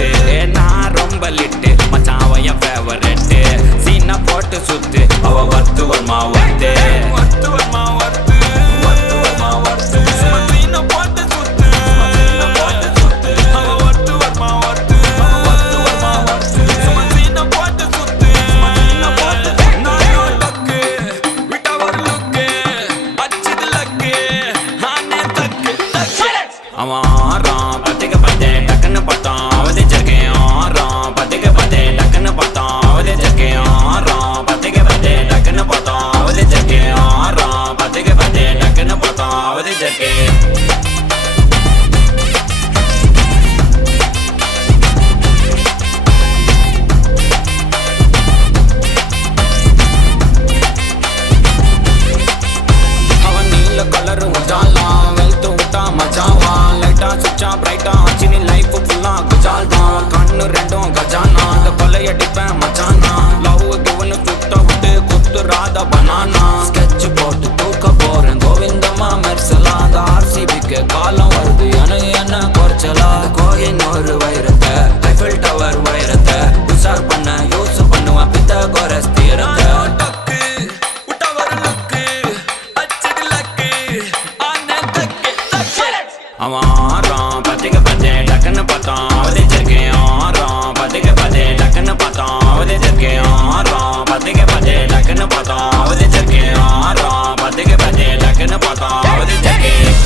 சுத்து நான் ரொம்ப லிட்டு மச்சான் அவ என் ஃபேவரட் சீனா போட்டு சுத்து அவ வத்து வருமா வத்து அவன் ஆறான் பத்துக்கு பத்து டக்குன்னு பார்த்தான் அவதே ஜர்க்கேன் ஆறான் பத்துக்கு பத்து டக்குன்னு பார்த்தான் அவதே ஜர்க்கேன் ஆறான் பத்துக்கு பத்து டக்குன்னு பார்த்தான் அவதே ஜர்க்கேன் ஆறான் பத்துக்கு பத்து டக்குன்னு பார்த்தான் அவதே ஜர்க்கேன் அவன் நீல கலரு மச்சாலாம் வெல்த்து விட்டா மச்சாவா சுச்சா பிரைட்டா ஆச்சினி லைஃப் ஃபுல்லா குஜால் தான் கண்ணு ரெண்டும் கஜானா அந்த கொலையடிப்பேன் மச்சானா லவ் கிவனு சுட்ட விட்டு குத்துறாத பனானா ஸ்கெட்ச் போட்டு தூக்க போறேன் கோவிந்தம்மா மெர்சலா அந்த ஆர்சிபிக்கு காலம் வருது என்ன குறைச்சலா கோயின் ஒரு வைரத்தை ஐஃபில் டவர் வைரத்தை உஷார் பண்ண யூஸ் பண்ணுவேன் பித்த கோரஸ் தீரத்தை அவன் ஆறான் பத்துக்கு பத்து டக்குன்னு பார்த்தான் அவதே ஜர்க்கேன் ஆறான் பத்துக்கு பத்து டக்குன்னு பார்த்தான் அவதே ஜர்க்கேன் ஆறான் பத்துக்கு பத்து டக்குன்னு பார்த்தான் அவதே ஜர்க்கேன் ஆறான் பத்துக்கு பத்து டக்குன்னு பார்த்தான் அவதே ஜர்க்கேன்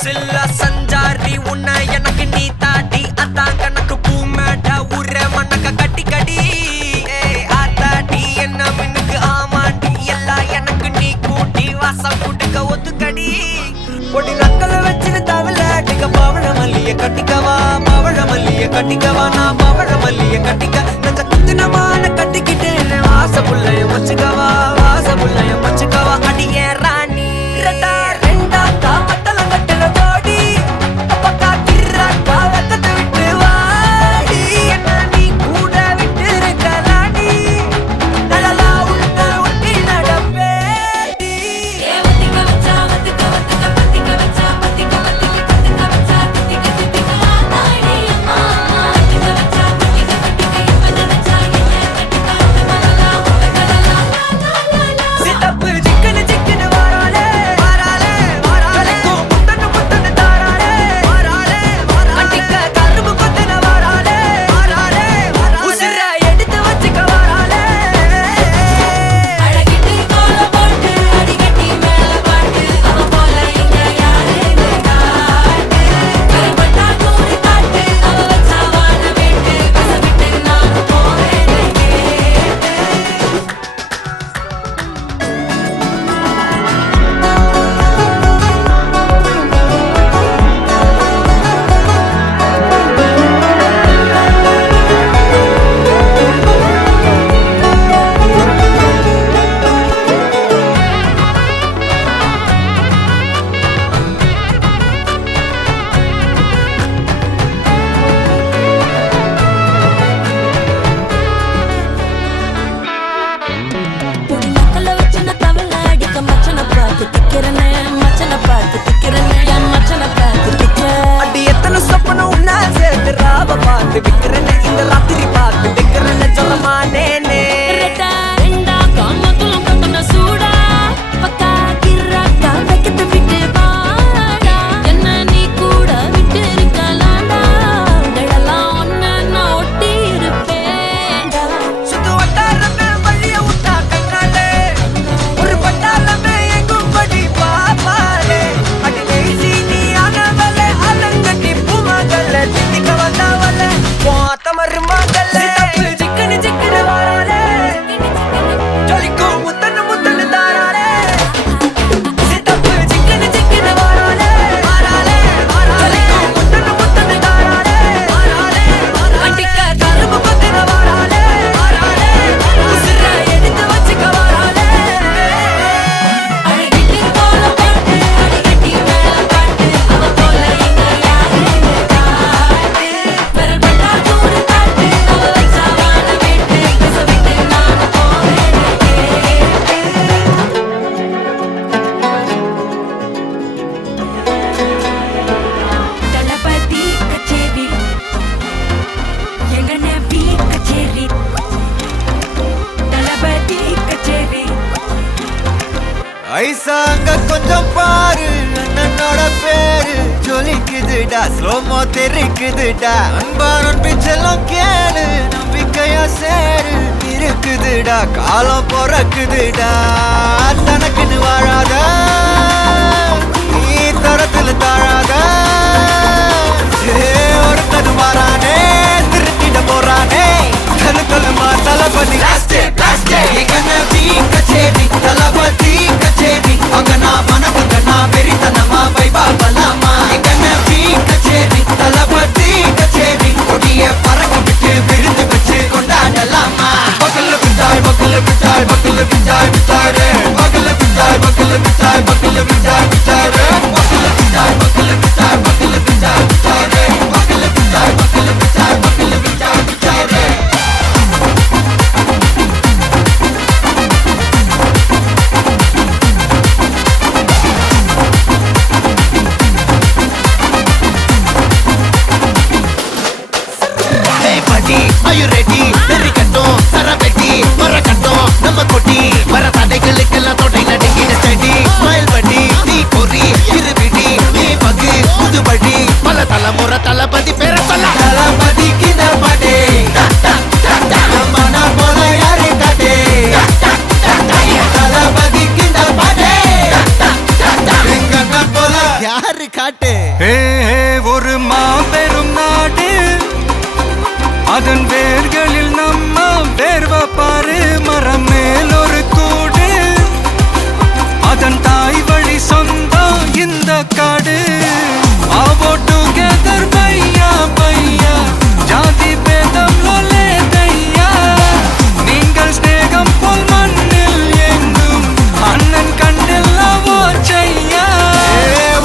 சில்ல சஞ்சாரி உன்னை எனக்கு நீ தாட்டி அதான் கணக்கு பூ மேட்ட உர மண்ணக்க கட்டி கடி ஆத்தாட்டி என்ன மின்னுக்கு ஆமாண்டி எல்லாம் எனக்கு நீ கூட்டி வாசம் கூட்டுக்க ஒத்துக்கடி பொடி நக்கல வச்சிரு தவில அடிக்க பவழ மல்லிய கட்டிக்கவா பவழ மல்லிய கட்டிக்கவா நான் பவழ மல்லிய கட்டிக்க நஞ்ச குத்தினமான கட்டிக்கிட்டு வாச புள்ளைய வச்சுக்கவா வாச புள்ளைய வச்சுக்கவா அடியே ராணி ரெண்டா காமத்தலம் கட்டுற ஜோடி அப்பக்கா கிர்ராக்கா வெக்கத்தை விட்டு வாடி என்ன நீ கூட விட்டு இருக்கலாடி நலலா உன்ன ஒட்டி நடப்பேடி வத்திக்க வச்சா வத்திக்க வத்திக்க பத்திக்க வச்சா பத்திக்க வத்திக்க பத்திக்க வச்சா தித்திக்க தித்திக்க ஆத்தாடி அம்மா வத்திக்க வச்சா பத்திக்க பத்திக்க இப்ப நினைச்சா என்ன கட்டிக்காட்டு மலலா உலகலலா சித்தப்பு சிக்கனு சிக்கனு வாராளே வாராளே வாராளே முத்தன்னு முத்தன்னு தாராளே வாராளே வாராளே அண்டிக்க கரும்பு கொத்தன வாராளே வாராளே வாராளே உசிர எடுத்து வச்சுக்க வாராளே அழகிட்டு கோல போட்டு அடிக்கட்டி மேல பாட்டு அவ போல இங்க யாருன்னு காட்டு கருப்பட்டா நூறு காட்டு அவ வச்சா வாழ விட்டு கசவிட்டு நானும் போவேன்னு கேட்டு பொடி நக்கல வச்சுன தவள அடிக்க மச்சன பார்த்து திக்கிறனே மச்சன பார்த்து திக்கிறனே என் மச்சன பார்த்து திக்கிற அடி எத்தனை சொப்பனம் உன்னா சேர்த்து ராவ பார்த்து விக்கிறேன்னு இந்த ராத்திரி பார்த்து விக்கிறேன்னு சொல்லமானேனே ரெட்டா ரெண்டா காமத்துலம் கட்டன சூடா பக்கா கிர்ராக்கா வெக்கத்தை விட்டு வாடா என்ன நீ கூட விட்டு இருக்கலாம்டா நிழலாம் ஒன்ன நான் ஒட்டி இருப்பேன்டா சுத்து வட்டாரமே வழிய விட்டா கண்ணாலே ஒரு பட்டாளமே எங்கும் படி பாப்பாலே அடி நெய்சி நீ ஆனவளே அலங்கட்டி பூமகளே திட்டிக்க வந்தவளே போத்த மருமகளே சிக்கனு சிக்கனு நைசாங்க கொஞ்சம் பாரு அண்ணனோட பேரு ஜொலிக்குதுடா ஸ்லோமோ தெரிக்குதுடா அன்பா நம்பிச்செல்லாம் கேளு நம்பிக்கையா சேரு இருக்குதுடா காலம் பிறக்குதுடா தனக்குன்னு வாழாத நீ தரத்துல தாழாத ஒருத்தது மாறானே திருத்திட போறானே கலு கலுமா தளபதி கச்சேரி தளபதி கச்சேரி அங்கனா மனசுங்கனா வெறித்தனமா வைபா பலாமா கச்சேரி தளபதி கச்சேரி கொடிய பறக்க விட்டு விருந்து வச்சு கொண்டாடலாமா பக்கல்ல பிட்டாய் பக்கல்ல பிட்டாய் பக்கல்ல பிட்டாய் பிட்டாரே பக்கல்ல பிட்டாய் பக்கல்ல பிட்டாய் பக்கல்ல பிட்டாய் பிட்டாரே பக்கல்ல பிட்டாய் பக்கல்ல பிட்டாய் பக்கல்ல பிட்டாய் பிட்டாரே பக்கல்ல பிட்டாய் பக்கல்ல பிட்டாய் பக்கல்ல பிட்டாய் பிட்டாரே Are you ready? Very கட்டும் சரவெட்டி வர கட்டும் நம்ம கொட்டி வர தடைகளுக்கெல்லாம் தொடை நடுங்கிட ஸ்டடி ஸ்மைல் படி நீ பொறி இருபிடி நீ பகு புதுபடி பல தலைமுறை தளபதி பேர சொல்ல தளபதிக்கு பாடே மன போல யாரு காட்டே தளபதிக்கு பாடே எங்க போல யாரு காட்டே ஒரு மாபெரும் நாடு அதன் வேர்களில் நம்ம வேர்வ பாரு மரம் மேல் ஒரு கூடு அதன் தாய் வழி சொந்தம் இந்த காடு ஆவோ டுகெதர் பையா பையா ஜாதி பேதம் லோலே தையா நீங்கள் ஸ்நேகம் போல் மண்ணில் எங்கும் அண்ணன் கண்டில்லவோ செய்யா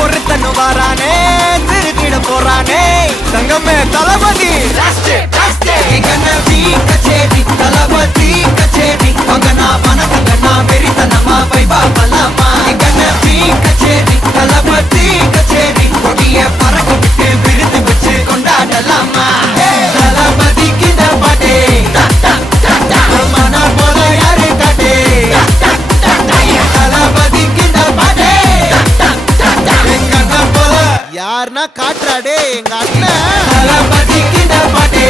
ஒருத்தனு வாரானே திருத்திட போறானே தங்கமே தளபதி கச்சேரி தளபதி கச்சேரி அங்கனா மனசுங்கனா வெறித்தனமா வைபா பலாமா கச்சேரி தளபதி கச்சேரி கொடிய பறக்க விட்டு விருந்து வச்சு கொண்டாடலாமா தளபதிக்கு பாட்டே மன போல யாரு காட்டே தளபதிக்கு பாட்டே எங்க போல யாருன்னா காட்டுறாடே எங்க அண்ணன் தளபதிக்கு பாட்டே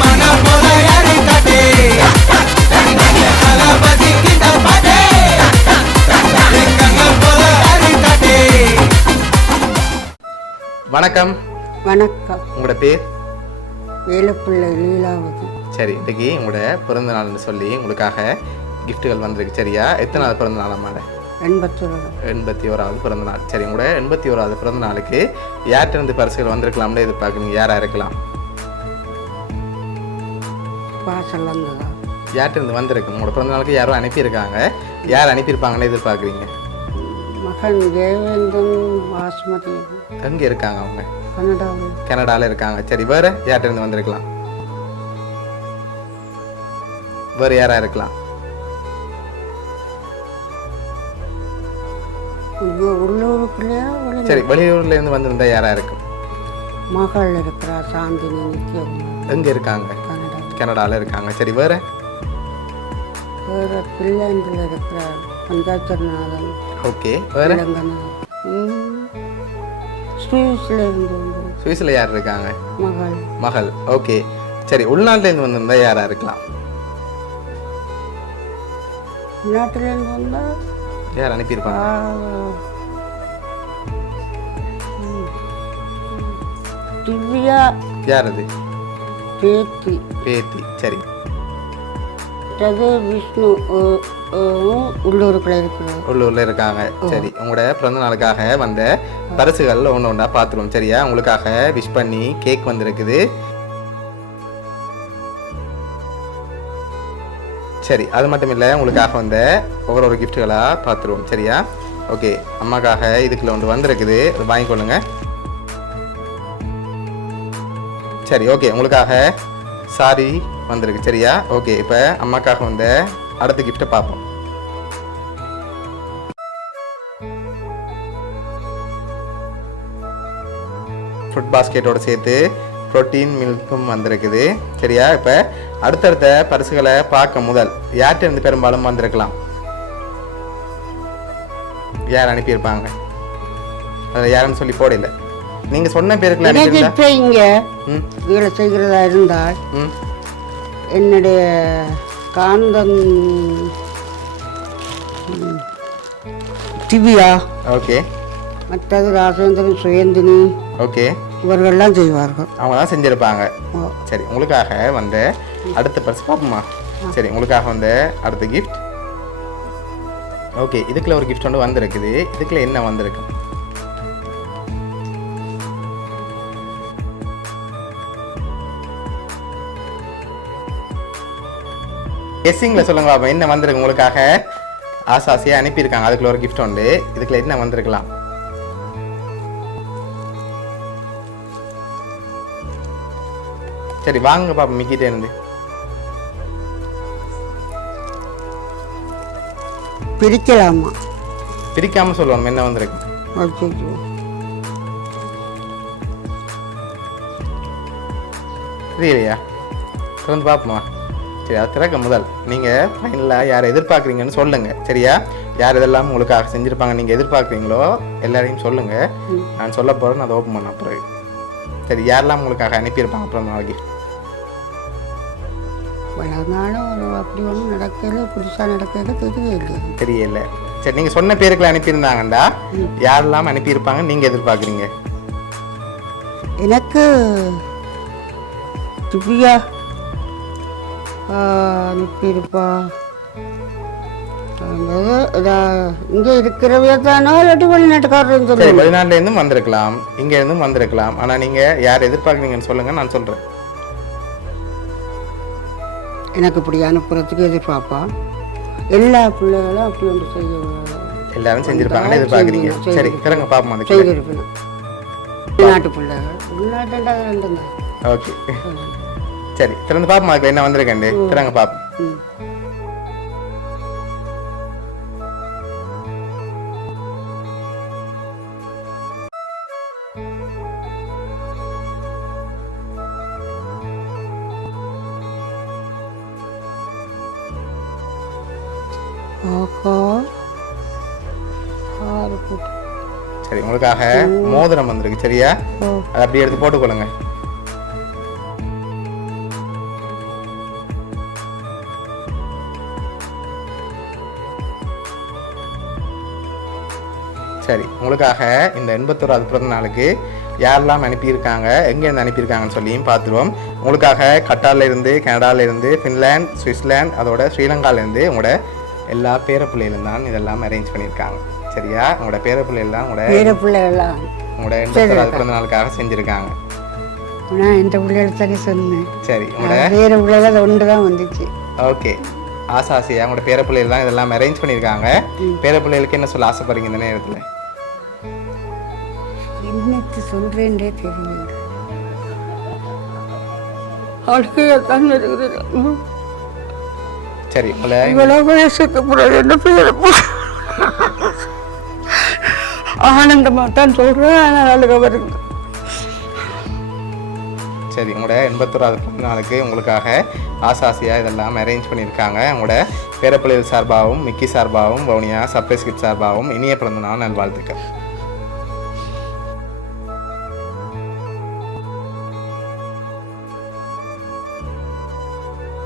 மன போல யாரு காட்டே தளபதிக்கு பாட்டே எங்க போல யாரு காட்டே. வணக்கம். வணக்கம். உங்களோட பேர்? வேலுப்பிள்ளை லீலாவதி. சரி, இன்னைக்கு உங்களோட பிறந்த நாள்னு சொல்லி உங்களுக்காக கிஃப்ட்டுகள் வந்திருக்கு. சரியா? எத்தனாவது பிறந்த நாள் அம்மாட? 81வது பிறந்த நாள். சரி, உங்களோட 81வது பிறந்த நாளுக்கு யார்கிட்ட பரிசுகள் வந்திருக்கலாம்னு எதிர்பார்க்குறீங்க? யாரா இருக்கலாம்? யார்கிட்ட வந்திருக்கு? உங்களோட பிறந்த நாளுக்கு யாரோ அனுப்பியிருக்காங்க. யார் அனுப்பியிருப்பாங்கன்னு எதிர்பார்க்குறீங்க? மகன் தேவேந்திரன் வாசுமதி. எங்கே இருக்காங்க அவங்க? கனடாவில் இருக்காங்க. சரி, வேற யார்கிட்ட வந்திருக்கலாம்? வேற யாரா இருக்கலாம்? உள்ளூருக்குள்ளேயா? சரி, வெளியூர்ல இருந்து வந்திருந்தா யாரா இருக்கும்? மகள் இருக்கிறா சாந்தினி நித்தியம். எங்க இருக்காங்க? கனடால இருக்காங்க. சரி, வேற பிள்ளைண்டில் இருக்கிற பஞ்சாச்சரநாதன். ஓகே, வேற சுவிஸ்ல யார் இருக்காங்க? மகள். ஓகே, சரி, உள்நாட்டுல இருந்து வந்திருந்தா யாரா இருக்கலாம்? உள்நாட்டுல இருந்து வந்தா யார் அனுப்பியிருப்பாங்க? திவ்யா. யார் அது? பேத்தி. சரி, விஷ்ணு உள்ளூர்ல இருக்காங்க. சரி, உங்களோட பிறந்த நாளுக்காக வந்த பரிசுகள் ஒன்று ஒன்றா பார்த்துருவோம். சரியா? உங்களுக்காக விஷ் பண்ணி கேக் வந்திருக்குது. சரி, அது மட்டும் இல்லை, உங்களுக்காக வந்த ஒவ்வொரு கிஃப்ட்டுகளாக பார்த்துருவோம். சரியா? ஓகே, அம்மாக்காக இதுக்குள்ள ஒன்று வந்திருக்குது, அது வாங்கிக்கொள்ளுங்க. சரி, ஓகே, உங்களுக்காக சாரி வந்திருக்கு. சரியா? ஓகே, இப்போ அம்மாக்காக வந்த அடுத்த கிஃப்ட்டை பார்ப்போம். ஃப்ரூட் பாஸ்கெட்டோட சேர்த்து ப்ரோட்டீன் மில்க்கும் வந்திருக்குது. சரியா? இப்போ அடுத்தடுத்த பரிசுகளை பார்க்க முதல் யார்கிட்ட இருந்து பெரும்பாலும் வந்திருக்கலாம்? யார் அனுப்பியிருப்பாங்க? அதில் யாருன்னு சொல்லி போடல. நீங்கள் சொன்ன பேருக்குள்ள எனக்கு அனுப்பியிருந்தா இப்போ இங்கே ம் வேலை செய்கிறதா இருந்தால் ம் என்னுடைய காந்தன் திவ்யா, ஓகே மற்றது ராஜேந்திரன், சுயந்தினி ஓகே. இவர்கள்லாம் செய்வார்கள். அவங்க தான் செஞ்சுருப்பாங்க. ஓ, சரி, உங்களுக்காக வந்து அடுத்த பரிசு பார்ப்போமா? சரி, உங்களுக்காக வந்து அடுத்த கிஃப்ட். ஓகே, இதுக்குள்ள ஒரு கிஃப்ட் ஒன்று வந்திருக்குது. இதுக்குள்ள என்ன வந்திருக்கு? கெஸ்ஸிங்கில் சொல்லுங்க பாப்பா, என்ன வந்திருக்கு உங்களுக்காக? ஆசாசியாக அனுப்பியிருக்காங்க. அதுக்குள்ள ஒரு கிஃப்ட் உண்டு. இதுக்குள்ள என்ன வந்திருக்கலாம்? சரி, வாங்க பாப்பா, மிக்கிட்டே இருந்து பிரிக்கலாமா? பிரிக்காம சொல்லுவோம் என்ன வந்திருக்கு. அச்சோ, புரியலையா? திறந்து பார்ப்போமா? சரி, அது திறக்க முதல் நீங்கள் ஃபைனலாக யாரை எதிர்பார்க்குறீங்கன்னு சொல்லுங்கள். சரியா? யார் இதெல்லாம் உங்களுக்காக செஞ்சுருப்பாங்க நீங்கள் எதிர்பார்க்குறீங்களோ எல்லாரையும் சொல்லுங்கள். நான் சொல்ல போகிறேன், அதை ஓப்பன் பண்ண பிறகு. சரி, யாரெல்லாம் உங்களுக்காக அனுப்பியிருப்பாங்க அப்புறம் நாளைக்கு? வளர்ந்தாலும் ஒரு அப்படி ஒன்றும் நடக்கல, புதுசாக நடக்கல, தெரியல. தெரியல. சரி, நீங்கள் சொன்ன பேருக்குள்ள அனுப்பியிருந்தாங்கண்டா யாரெல்லாம் அனுப்பியிருப்பாங்க நீங்கள் எதிர்பார்க்குறீங்க? எனக்கு திவ்யா அனுப்பியிருப்பா. இங்கே இருக்கிறவே தானோ இல்லாட்டி வெளிநாட்டுக்காரர் சரி, வெளிநாட்டிலேருந்தும் வந்திருக்கலாம், இங்கேருந்தும் வந்திருக்கலாம். ஆனால் நீங்கள் யார் எதிர்பார்க்குறீங்கன்னு சொல்லுங்கள், நான் சொல்கிறேன். எனக்கு இப்படி அனுப்புறதுக்கு எதிர்பார்ப்பா. எல்லா பிள்ளைகளும் அப்படி ஒன்று செய்ய எல்லாரும் செஞ்சுருப்பாங்கன்னு எதிர்பார்க்குறீங்க. சரி, திறங்க பார்ப்போம். அதுக்கு செய்திருக்கணும். வெளிநாட்டு பிள்ளைகள், உள்நாட்டு ரெண்டு தான். ஓகே, சரி, திறந்து பார்ப்போம். அதுக்கு என்ன வந்திருக்கேன், திறங்க பார்ப்போம். ம். ஆஹா, ஆறு போட்டு. சரி, உங்களுக்காக மோதிரம் வந்திருக்கு. சரியா? ஓ, அதை அப்படியே எடுத்து போட்டுக்கொள்ளுங்க. சரி, உங்களுக்காக இந்த 81வது பிறந்த நாளுக்கு யாரெல்லாம் அனுப்பியிருக்காங்க, எங்கேருந்து அனுப்பியிருக்காங்கன்னு சொல்லியும் பார்த்துருவோம். உங்களுக்காக கட்டார்லேருந்து, கனடாவிலேருந்து, ஃபின்லாண்ட், சுவிட்சர்லாண்ட், அதோட ஸ்ரீலங்காலேருந்து உங்களோட எல்லா பேரப்பிள்ளைகளும் தான் இதெல்லாம் அரேஞ்ச் பண்ணியிருக்காங்க. சரியா? உங்களோட பேரப்பிள்ளைகள் தான் வேற பிள்ளைகள்லாம் உங்களோட 81வது பிறந்த நாளுக்காக செஞ்சுருக்காங்க. நான் இந்த பிள்ளைகள் தானே சொன்னேன். சரி, உங்களோட வேற பிள்ளைகள் ஒன்று தான் வந்துச்சு. ஓகே, ஆசாசியா உங்களோட பேரப்பிள்ளைகள் தான் இதெல்லாம் அரேஞ்ச் பண்ணியிருக்காங்க. பேரப்பிள்ளைகளுக்கு என்ன சொல்ல ஆசைப்படுறீங்க இந்த நேரத்தில்? என்னத்து சொல்றேன்றே தெரியல. அழுகையத்தான் இருக்குது. சரி, உங்களை இவ்வளவு வயசுக்கு பிறகு என்ன பேர் ஆனந்தமா தான் சொல்றேன், ஆனால் அழுக வருது. சரி, உங்களோட 81வது பிறந்த நாளுக்கு உங்களுக்காக ஆசாசியாக இதெல்லாம் அரேஞ்ச் பண்ணியிருக்காங்க. உங்களோட பேரப்பிள்ளைகள் சார்பாகவும், மிக்கி சார்பாகவும், வவுனியா சர்ப்ரைஸ் கிட் சார்பாகவும் இனிய பிறந்த நாள் நல்வாழ்த்துக்கள்.